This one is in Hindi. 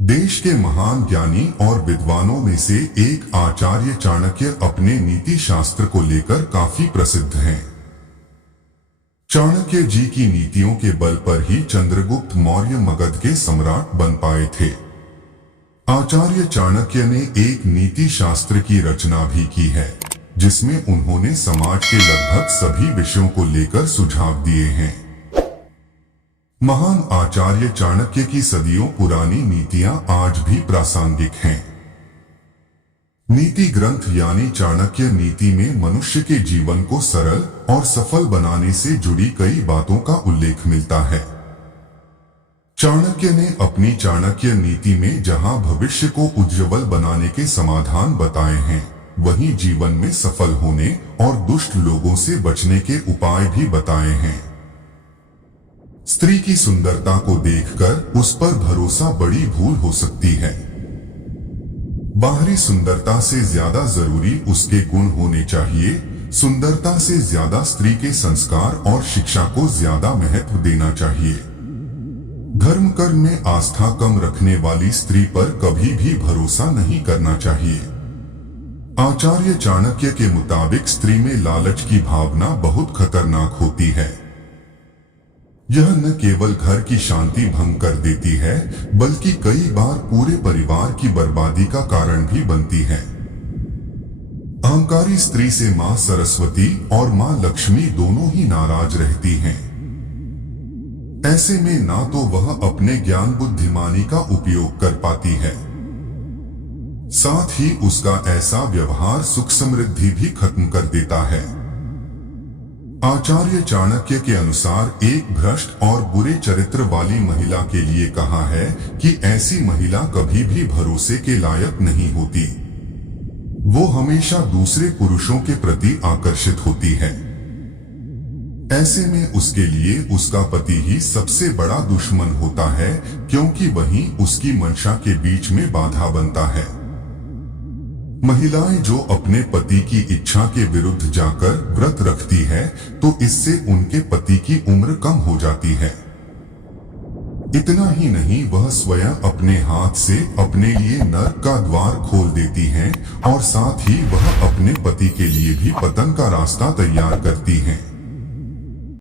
देश के महान ज्ञानी और विद्वानों में से एक आचार्य चाणक्य अपने नीति शास्त्र को लेकर काफी प्रसिद्ध हैं। चाणक्य जी की नीतियों के बल पर ही चंद्रगुप्त मौर्य मगध के सम्राट बन पाए थे। आचार्य चाणक्य ने एक नीति शास्त्र की रचना भी की है, जिसमें उन्होंने समाज के लगभग सभी विषयों को लेकर सुझाव दिए हैं। महान आचार्य चाणक्य की सदियों पुरानी नीतियां आज भी प्रासंगिक हैं। नीति ग्रंथ यानी चाणक्य नीति में मनुष्य के जीवन को सरल और सफल बनाने से जुड़ी कई बातों का उल्लेख मिलता है। चाणक्य ने अपनी चाणक्य नीति में जहां भविष्य को उज्जवल बनाने के समाधान बताए हैं, वहीं जीवन में सफल होने और दुष्ट लोगों से बचने के उपाय भी बताए हैं। स्त्री की सुंदरता को देखकर उस पर भरोसा बड़ी भूल हो सकती है। बाहरी सुंदरता से ज्यादा जरूरी उसके गुण होने चाहिए। सुंदरता से ज्यादा स्त्री के संस्कार और शिक्षा को ज्यादा महत्व देना चाहिए। धर्म कर्म में आस्था कम रखने वाली स्त्री पर कभी भी भरोसा नहीं करना चाहिए। आचार्य चाणक्य के मुताबिक स्त्री में लालच की भावना बहुत खतरनाक होती है। यह न केवल घर की शांति भंग कर देती है, बल्कि कई बार पूरे परिवार की बर्बादी का कारण भी बनती है। अहंकारी स्त्री से मां सरस्वती और मां लक्ष्मी दोनों ही नाराज रहती हैं। ऐसे में ना तो वह अपने ज्ञान बुद्धिमानी का उपयोग कर पाती है, साथ ही उसका ऐसा व्यवहार सुख समृद्धि भी खत्म कर देता है। आचार्य चाणक्य के अनुसार एक भ्रष्ट और बुरे चरित्र वाली महिला के लिए कहा है कि ऐसी महिला कभी भी भरोसे के लायक नहीं होती। वो हमेशा दूसरे पुरुषों के प्रति आकर्षित होती है। ऐसे में उसके लिए उसका पति ही सबसे बड़ा दुश्मन होता है, क्योंकि वही उसकी मंशा के बीच में बाधा बनता है। महिलाएं जो अपने पति की इच्छा के विरुद्ध जाकर व्रत रखती है, तो इससे उनके पति की उम्र कम हो जाती है। इतना ही नहीं, वह स्वयं अपने हाथ से अपने लिए नरक का द्वार खोल देती हैं और साथ ही वह अपने पति के लिए भी पतन का रास्ता तैयार करती हैं।